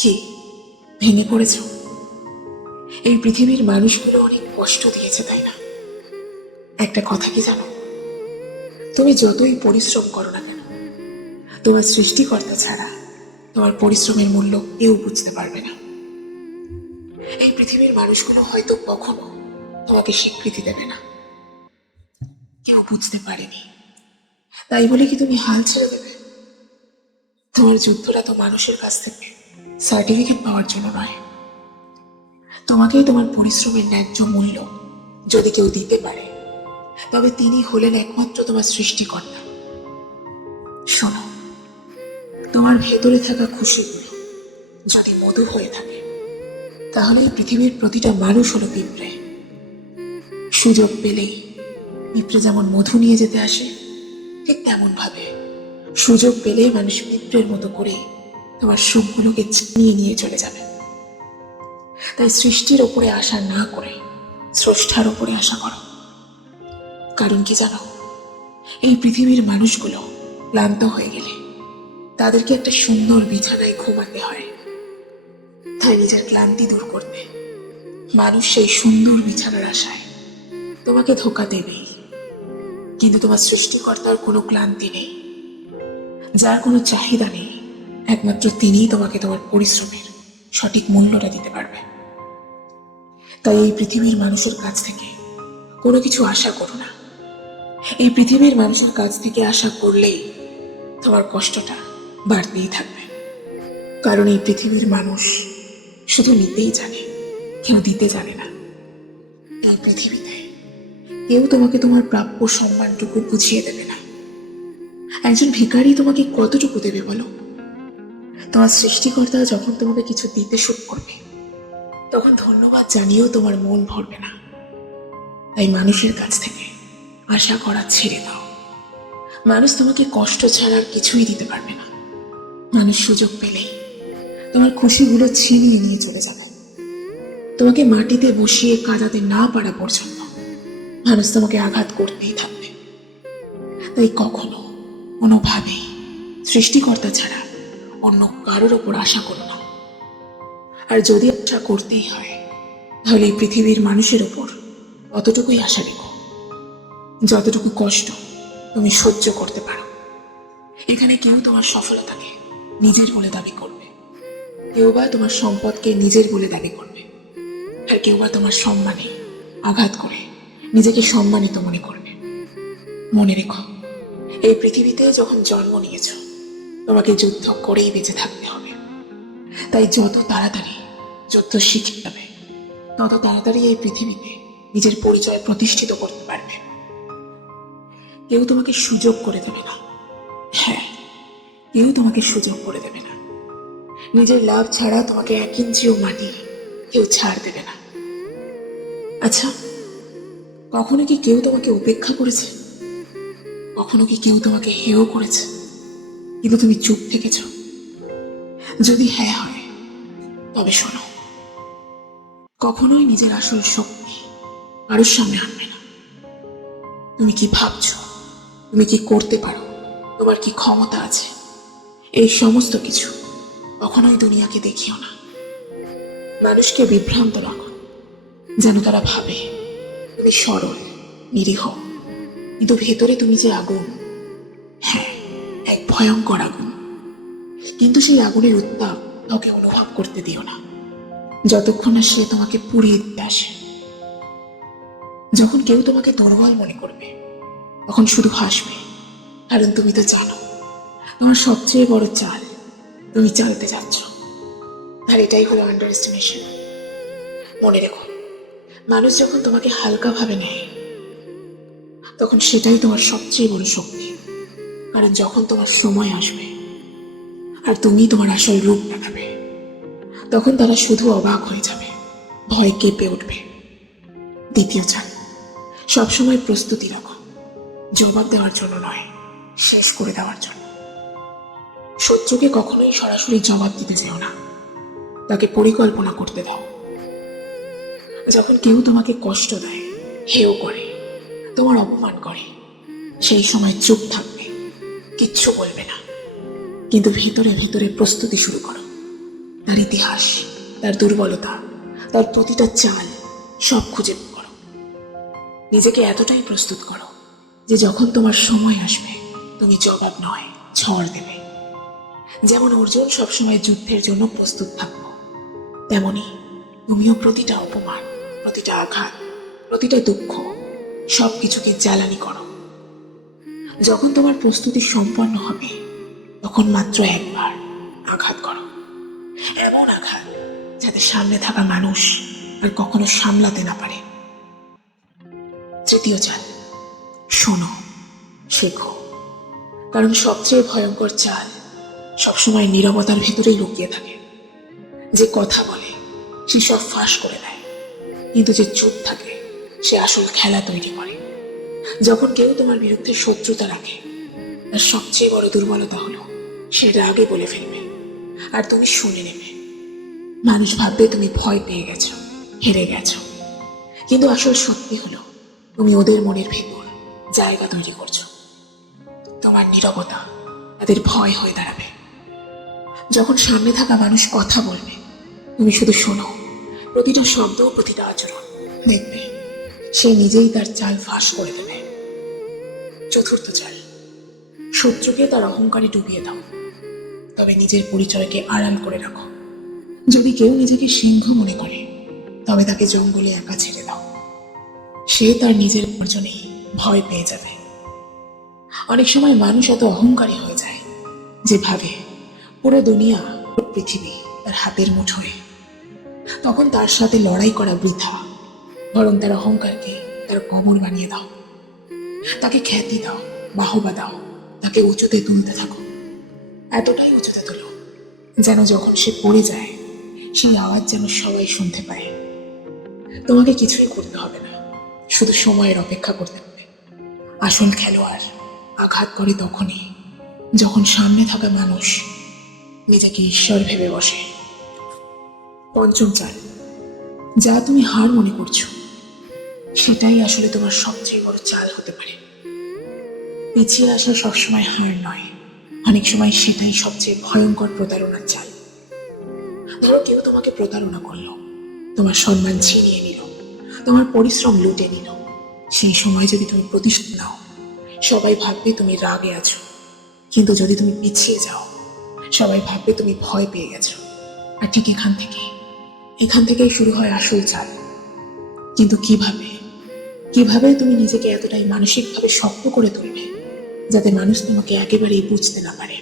কি ভেঙে পড়েছ? এই পৃথিবীর মানুষগুলো অনেক কষ্ট দিয়েছে, তাই না? একটা কথা কি জানো, তুমি যতই পরিশ্রম করো না কেন, তোমার সৃষ্টিকর্তা ছাড়া তোমার পরিশ্রমের মূল্য কেউ বুঝতে পারবে না। এই পৃথিবীর মানুষগুলো হয়তো কখনো তোমাকে স্বীকৃতি দেবে না, কেউ বুঝতে পারেনি, তাই বলে কি তুমি হাল ছেড়ে দেবে? তোমার যুদ্ধটা তো মানুষের কাছ থেকে সার্টিফিকেট পাওয়ার জন্য নয়। তোমাকেই তোমার পরিশ্রমের ন্যায্য মূল্য যদি কেউ দিতে পারে, তবে তিনি হলেন একমাত্র তোমার সৃষ্টিকর্তা। শোনো, তোমার ভেতরে থাকা খুশিগুলো যদি মধু হয়ে থাকে, তাহলে এই পৃথিবীর প্রতিটা মানুষ হলো পিঁপড়ে। সুযোগ পেলেই পিঁপড়ে যেমন মধু নিয়ে যেতে আসে, ঠিক তেমন ভাবে সুযোগ পেলেই মানুষ পিঁপড়ের মতো করে তোমার সুখগুলোকে ছিনিয়ে নিয়ে চলে যাবে। তাই সৃষ্টির ওপরে আশা না করে স্রষ্টার ওপরে আশা করো। কারণ কি জানো, এই পৃথিবীর মানুষগুলো ক্লান্ত হয়ে গেলে তাদেরকে একটা সুন্দর বিছানায় ঘুমাতে হয়। তাই নিজের ক্লান্তি দূর করতে মানুষ সেই সুন্দর বিছানার আশায় তোমাকে ধোঁকা দেবেই। কিন্তু তোমার সৃষ্টিকর্তার কোনো ক্লান্তি নেই, যার কোনো চাহিদা নেই, একমাত্র তিনিই তোমাকে তোমার পরিশ্রমের সঠিক মূল্যটা দিতে পারবে। তাই এই পৃথিবীর মানুষের কাছ থেকে কোনো কিছু আশা করো না। এই পৃথিবীর মানুষের কাছ থেকে আশা করলেই তোমার কষ্টটা বাড়তেই থাকবে। কারণ এই পৃথিবীর মানুষ শুধু নিতেই জানে, কেউ দিতে জানে না। এই পৃথিবীতে কেউ তোমাকে তোমার প্রাপ্য সম্মানটুকু বুঝিয়ে দেবে না। একজন ভিখারি তোমাকে কতটুকু দেবে বলো? তোমার সৃষ্টিকর্তা যখন তোমাকে কিছু দিতে শুরু করবে, তখন ধন্যবাদ জানিয়েও তোমার মন ভরবে না। তাই মানুষের কাছ থেকে আশা করা ছেড়ে দাও। মানুষ তোমাকে কষ্ট ছাড়া আর কিছুই দিতে পারবে না। মানুষ সুযোগ পেলেই তোমার খুশিগুলো ছিনিয়ে নিয়ে চলে যাবে। তোমাকে মাটিতে বসিয়ে কাঁদাতে না পারা পর্যন্ত মানুষ তোমাকে আঘাত করতেই থাকবে। তাই কখনো কোনোভাবেই সৃষ্টিকর্তা ছাড়া অন্য কারোর ওপর আশা করো না। আর যদি আশা করতেই হয়, তাহলে এই পৃথিবীর মানুষের ওপর অতটুকুই আশা রেখো যতটুকু কষ্ট তুমি সহ্য করতে পারো। এখানে কেউ তোমার সফলতাকে নিজের বলে দাবি করবে, কেউ বা তোমার সম্পদকে নিজের বলে দাবি করবে, আর কেউ বা তোমার সম্মানে আঘাত করে নিজেকে সম্মানিত মনে করবে। মনে রেখো, এই পৃথিবীতে যখন জন্ম নিয়েছ, তোমাকে যুদ্ধ করেই বেঁচে থাকতে হবে। তাই যত তাড়াতাড়ি যুদ্ধ শিখে যাবে, তত তাড়াতাড়ি এই পৃথিবীতে নিজের পরিচয় প্রতিষ্ঠিত করতে পারবে। কেউ তোমাকে সুযোগ করে দেবে না। হ্যাঁ, কেউ তোমাকে সুযোগ করে দেবে না। নিজের লাভ ছাড়া তোমাকে 1 ইঞ্চিও মাটি কেউ ছাড় দেবে না। আচ্ছা, কখনো কি কেউ তোমাকে উপেক্ষা করেছে? কখনো কি কেউ তোমাকে হেয় করেছে, কিন্তু তুমি চুপ থেকেছ? যদি হ্যাঁ হয়, তবে শোনো, কখনোই নিজের আসল শক্তি কারোর সামনে আনবে না। তুমি কি ভাবছো, তুমি কি করতে পারো, তোমার কি ক্ষমতা আছে, এই সমস্ত কিছু কখনোই দুনিয়াকে দেখিও না। মানুষকে বিভ্রান্ত রাখো, যেন তারা ভাবে তুমি সরল, নিরীহ, কিন্তু ভেতরে তুমি যে আগুন, হ্যাঁ, এক ভয়ঙ্কর আগুন। কিন্তু সেই আগুনের উত্তাপ কাউকে অনুভব করতে দিও না, যতক্ষণ না সে তোমাকে পুড়িয়ে দিতে আসে। যখন কেউ তোমাকে দুর্বল মনে করবে, তখন শুধু হাসবে, কারণ তুমি তো জানো তোমার সবচেয়ে বড় চাল তুমি চালতে যাচ্ছ। আর এটাই হলো আন্ডার এস্টিমেশন। মনে রেখো, মানুষ যখন তোমাকে হালকাভাবে নেয়, তখন সেটাই তোমার সবচেয়ে বড় শক্তি। কারণ যখন তোমার সময় আসবে আর তুমি তোমার আসল রূপ দেখাবে, তখন তারা শুধু অবাক হয়ে যাবে, ভয় কেঁপে উঠবে। দ্বিতীয় চাল, সবসময় প্রস্তুতি রাখো, জবাব দেওয়ার জন্য নয়, শেষ করে দেওয়ার জন্য। শত্রুকে কখনোই সরাসরি জবাব দিতে যেও না, তাকে পরিকল্পনা করতে দাও। যখন কেউ তোমাকে কষ্ট দেয়, হেয় করে, তোমার অপমান করে, সেই সময় চুপ থাকবে, কিচ্ছু বলবে না, কিন্তু ভেতরে ভেতরে প্রস্তুতি শুরু করো। তার ইতিহাস, তার দুর্বলতা, তার প্রতিটা চাল সব খুঁজে করো। নিজেকে এতটাই প্রস্তুত করো যে যখন তোমার সময় আসবে তুমি জবাব নয় ঝড় দেবে। যেমন অর্জুন সবসময় যুদ্ধের জন্য প্রস্তুত থাকবো, তেমনি তুমিও প্রতিটা অপমান, প্রতিটা আঘাত, প্রতিটা দুঃখ সব কিছুকে জ্বালানি করো। যখন তোমার প্রস্তুতি সম্পন্ন হবে তখন মাত্র একবার আঘাত করো, এমন আঘাত যাতে সামনে থাকা মানুষ আর কখনো সামলাতে না পারে। তৃতীয় চাল, শোনো, শেখো। কারণ সবচেয়ে ভয়ঙ্কর চাল সবসময় নীরবতার ভিতরেই লুকিয়ে থাকে। যে কথা বলে সে সব ফাঁস করে দেয়, কিন্তু যে চুপ থাকে সে আসল খেলা তৈরি করে। যখন কেউ তোমার বিরুদ্ধে শত্রুতা রাখে তার সবচেয়ে বড় দুর্বলতা হলো সে রাগে বলে ফেলবে আর তুমি শুনে নেবে। মানুষ ভাববে তুমি ভয় পেয়ে গেছো, হেরে গেছো, কিন্তু আসল সত্যি হলো তুমি ওদের মনের ভেতর জায়গা তৈরি করছো। তোমার নীরবতা তাদের ভয় হয়ে দাঁড়াবে। যখন সামনে থাকা মানুষ কথা বলবে তুমি শুধু শোনো, প্রতিটা শব্দ, প্রতিটা আচরণ, দেখবে সে নিজেই তার চাল ফাঁস করে দেবে। চতুর্থ চাল, শত্রুকে তার অহংকারে ডুবিয়ে দাও, তবে নিজের পরিচয়কে আড়াল করে রাখো। যদি কেউ নিজেকে সিংহ মনে করে তবে তাকে জঙ্গলে একা ছেড়ে দাও, সে তার নিজের অর্জনেই ভয় পেয়ে যাবে। অনেক সময় মানুষ এত অহংকারী হয়ে যায় যে ভাবে পুরো দুনিয়া, পুরো পৃথিবী তার হাতের মুঠোয়। তখন তার সাথে লড়াই করা বৃথা, বরং তার অহংকারকে তার কবর বানিয়ে দাও। তাকে খ্যাতি দাও, বাহবা দাও, তাকে উঁচুতে তুলতে থাকো। এতটাই উঁচুতে তোলো যেন যখন সে পড়ে যায় সেই আওয়াজ যেন সবাই শুনতে পায়। তোমাকে কিছুই করতে হবে না, শুধু সময়ের অপেক্ষা করতে হবে। আসল খেলোয়াড় আঘাত করে তখনই যখন সামনে থাকা মানুষ নিজেকে ঈশ্বর ভেবে বসে। পঞ্চম চাল, যা তুমি হার মনে করছো সেটাই আসলে তোমার সবচেয়ে বড় চাল হতে পারে। পিছিয়ে আসা সবসময় হার নয়, অনেক সময় সেটাই সবচেয়ে ভয়ঙ্কর প্রতারণার চাল। ধরো কেউ তোমাকে প্রতারণা করলো, তোমার সম্মান ছিনিয়ে নিল, তোমার পরিশ্রম লুটে নিল। সেই সময় যদি তুমি প্রতিশোধ নাও সবাই ভাববে তুমি রাগে আছো, কিন্তু যদি তুমি পিছিয়ে যাও সবাই ভাববে তুমি ভয় পেয়ে গেছো। আর ঠিক এখান থেকেই শুরু হয় আসল চাল। কিন্তু কিভাবে তুমি নিজেকে এতটাই মানসিকভাবে শক্ত করে তুলবে যাতে মানুষ তোমাকে একেবারেই বুঝতে না পারে।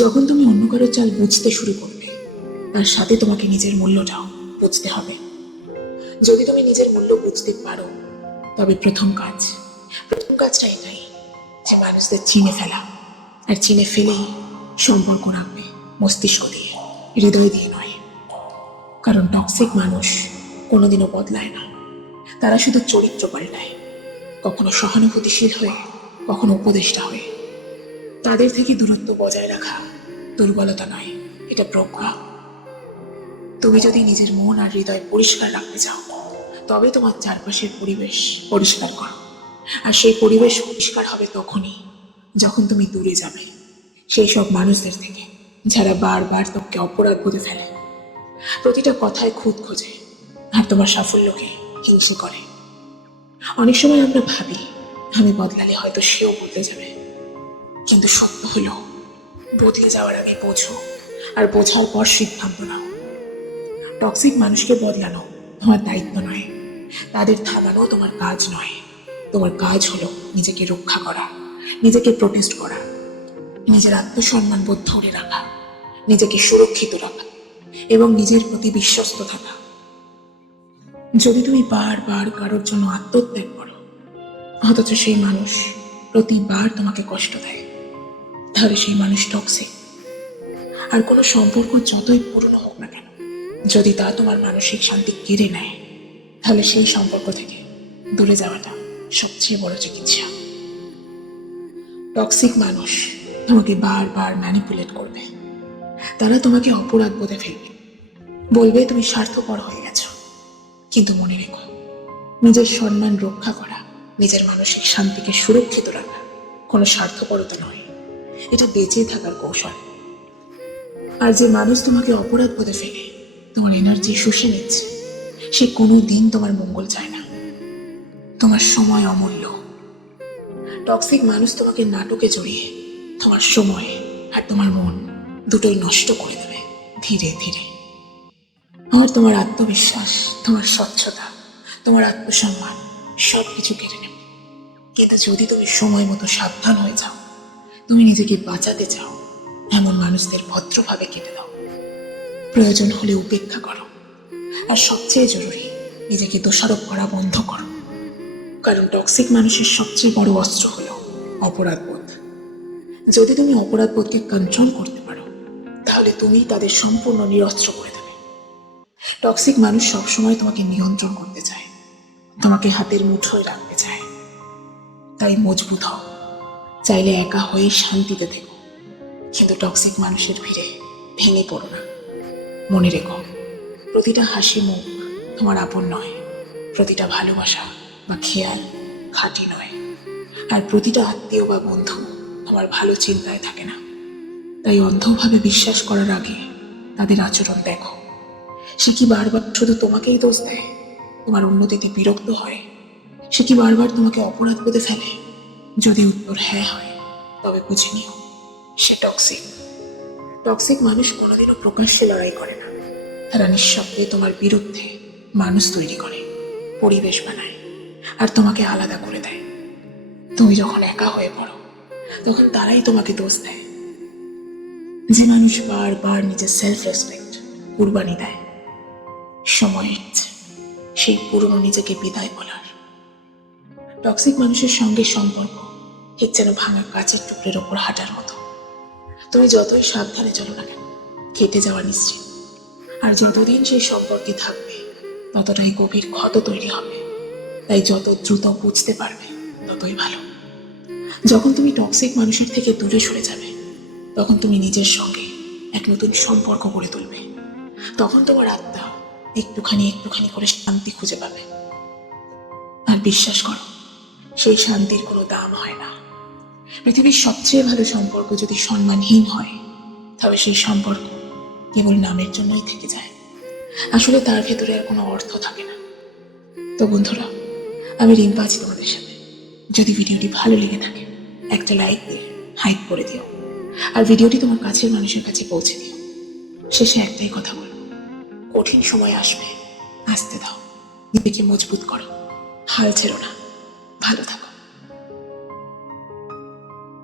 যখন তুমি অন্য কারো চাল বুঝতে শুরু করবে তার সাথে তোমাকে নিজের মূল্যটাও বুঝতে হবে। যদি তুমি নিজের মূল্য বুঝতে পারো তবে প্রথম কাজটা এটাই যে মানুষদের চিনে ফেলা, আর চিনে ফেলেই সম্পর্ক রাখবে মস্তিষ্ক দিয়ে, হৃদয় দিয়ে নয়। কারণ টক্সিক মানুষ কোনোদিনও বদলায় না, তারা শুধু চরিত্র পাল্টায়, কখনো সহানুভূতিশীল হয়ে, কখনো উপদেষ্টা হয়ে। তাদের থেকে দূরত্ব বজায় রাখা দুর্বলতা নয়, এটা প্রজ্ঞা। তুমি যদি নিজের মন আর হৃদয় পরিষ্কার রাখতে চাও তবে তোমার চারপাশের পরিবেশ পরিষ্কার করো। আর সেই পরিবেশ পরিষ্কার হবে তখনই যখন তুমি দূরে যাবে সেই সব মানুষদের থেকে যারা বারবার তোমাকে অপরাধ বোধে ফেলে, প্রতিটা কথায় খুঁত খোঁজে আর তোমার সাফল্যকে হিংসে করে। অনেক সময় আমরা ভাবি আমি বদলালে হয়তো সেও বদলে যাবে, কিন্তু সত্য হলো বদলে যাওয়ার আগে বোঝো, আর বোঝার পর সিদ্ধান্ত নাও। টক্সিক মানুষকে বদলানো তোমার দায়িত্ব নয়, তাদের থামানো তোমার কাজ নয়। তোমার কাজ হলো নিজেকে রক্ষা করা, নিজেকে প্রোটেক্ট করা, নিজের আত্মসম্মান বোধ ধরে রাখা, নিজেকে সুরক্ষিত রাখা এবং নিজের প্রতি বিশ্বস্ত থাকা। যদি তুমি বারবার কারোর জন্য আত্মত্যাগ করো অথচ সেই মানুষ প্রতিবার তোমাকে কষ্ট দেয়, তাহলে সেই মানুষ টক্সিক। আর কোনো সম্পর্ক যতই পুরনো হোক না কেন, যদি তা তোমার মানসিক শান্তি কেড়ে নেয় তাহলে সেই সম্পর্ক থেকে দূরে যাওয়াটা সবচেয়ে বড় চিকিৎসা। টক্সিক মানুষ তোমাকে বারবার ম্যানিপুলেট করবে, তারা তোমাকে অপরাধ বোধে ফেলবে, বলবে তুমি স্বার্থপর হয়ে গেছো। কিন্তু মনে রেখো, নিজের সম্মান রক্ষা করা, নিজের মানসিক শান্তিকে সুরক্ষিত রাখা কোনো স্বার্থপরতা নয়, এটা বেঁচে থাকার কৌশল। আর যে মানুষ তোমাকে অপরাধ বোধে ফেলে তোমার এনার্জি শুষে নিচ্ছে, সে কোনো দিন তোমার মঙ্গল চায় না। তোমার সময় অমূল্য। টক্সিক মানুষ তোমাকে নাটকে জড়িয়ে তোমার সময় আর তোমার মন দুটোই নষ্ট করে দেবে ধীরে ধীরে। আর তোমার আত্মবিশ্বাস, তোমার স্বচ্ছতা, তোমার আত্মসম্মান সব কিছু কেড়ে নেবে। কিন্তু যদি তুমি সময় মতো সাবধান হয়ে যাও, তুমি নিজেকে বাঁচাতে চাও, এমন মানুষদের ভদ্রভাবে কেটে দাও। প্রয়োজন হলে উপেক্ষা করো। আর সবচেয়ে জরুরি, নিজেকে দোষারোপ করা বন্ধ করো। কারণ টক্সিক মানুষের সবচেয়ে বড় অস্ত্র হলো অপরাধবোধ। যদি তুমি অপরাধবোধকে কন্ট্রোল করতে পারো, তাহলে তুমি তাদের সম্পূর্ণ নিরস্ত্র করে দেবে। টক্সিক মানুষ সবসময় তোমাকে নিয়ন্ত্রণ করতে চায়, তোমাকে হাতের মুঠোয় রাখতে চায়। তাই মজবুত হও, চাইলে একা হয়ে শান্তিতে থেকো, কিন্তু টক্সিক মানুষের ভিড়ে ভেঙে পড়ো না। মনে রেখো, প্রতিটা হাসি মুখ তোমার আপন নয়, প্রতিটা ভালোবাসা বা খেয়াল খাঁটি নয়, আর প্রতিটা আত্মীয় বা বন্ধু তোমার ভালো চিন্তায় থাকে না। তাই অন্ধভাবে বিশ্বাস করার আগে তাদের আচরণ দেখো। সে কি বারবার শুধু তোমাকেই দোষ দেয়, তোমার উন্নতিতে বিরক্ত হয়? সে কি বারবার তোমাকে অপরাধ বোধে ফেলে? যদি উত্তর হ্যাঁ হয়, তবে বুঝে নিও সে টক্সিক। টক্সিক মানুষ কোনোদিনও প্রকাশ্যে লড়াই করে না, তারা নিঃশব্দে তোমার বিরুদ্ধে মানুষ তৈরি করে, পরিবেশ বানায়, আর তোমাকে আলাদা করে দেয়। তুমি যখন একা হয়ে পড়ো, তখন তারাই তোমাকে দোষ দেয়। যে মানুষ বারবার নিজের সেলফ রেসপেক্ট কুরবানি দেয়, সময় এসেছে সেই পুরনো নিজেকে বিদায় বলার। টক্সিক মানুষের সঙ্গে সম্পর্ক ঠিক যেন ভাঙা কাচের টুকরের ওপর হাঁটার মতো। তুমি যতই সাবধানে চলো না কেন, কেটে যাওয়া নিশ্চিত। আর যতদিন সেই সম্পর্কে থাকবে, ততটাই গভীর ক্ষত তৈরি হবে। তাই যত দ্রুত বুঝতে পারবে, ততই ভালো। যখন তুমি টক্সিক মানুষের থেকে দূরে সরে যাবে, তখন তুমি নিজের সঙ্গে এক নতুন সম্পর্ক গড়ে তুলবে। তখন তোমার আত্মা একটুখানি একটুখানি করে শান্তি খুঁজে পাবে। আর বিশ্বাস করো, সেই শান্তির কোনো দাম হয় না। পৃথিবীর সবচেয়ে ভালো সম্পর্ক যদি সম্মানহীন হয়, তবে সেই সম্পর্ক কেবল নামের জন্যই থেকে যায়। আসলে তার ভেতরে আর কোনো অর্থ থাকে না। তো বন্ধুরা, আমি রিম্পা আছি তোমাদের সাথে। যদি ভিডিওটি ভালো লেগে থাকে, একটা লাইক দিয়ে হাইপ করে দিও, আর ভিডিওটি তোমার কাছের মানুষের কাছে পৌঁছে দিও। শেষে একটাই কথা বলবো, কঠিন সময় আসবে, আসতে দাও, নিজেকে মজবুত করো, হাল ছেড়ো না, ভালো থাকো।